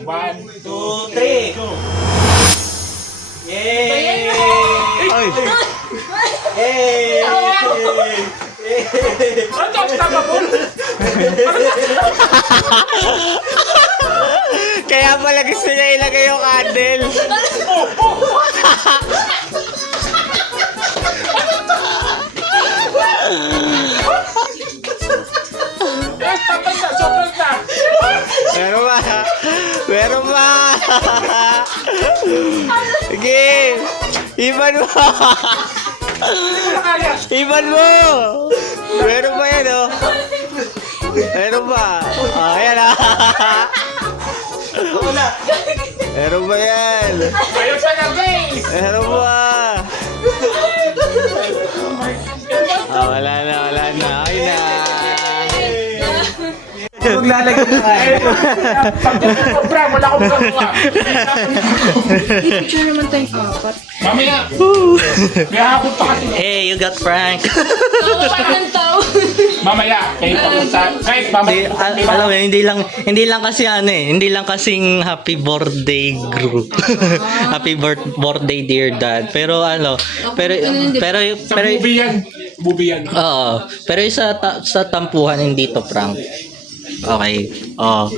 1, 2, 3. Go! Yay! Ay! Yay! Ano tama po? Kaya pala gusto niya ilagay yung candle. Tapos na, sobrang na. Meron ba? Meron ba? Sige! Iban mo! Kaya. Iban mo! Meron ba yan, oh? Meron ba? Oh, ayan, ah. Meron ba yan? Ayaw siya na, guys. Meron ba? Oh, wala na, wala na. Ay na. Maglalagay na kayo. Pagdating mo, bra, wala akong magawa. Picture naman tayong apat. Mamaya. May habot pa kasi. Hey, you got prank. Tawa pa ng tao. Mamaya. Kayo pag-usa. Kahit mamaya. Alam mo, hindi lang kasi ano eh, hindi lang kasing happy birthday group. Happy birthday dear dad. Pero ano, pero Sa movie yan. Movie yan. oo, pero yung sa tampuhan hindi to prank. Okay. Oh.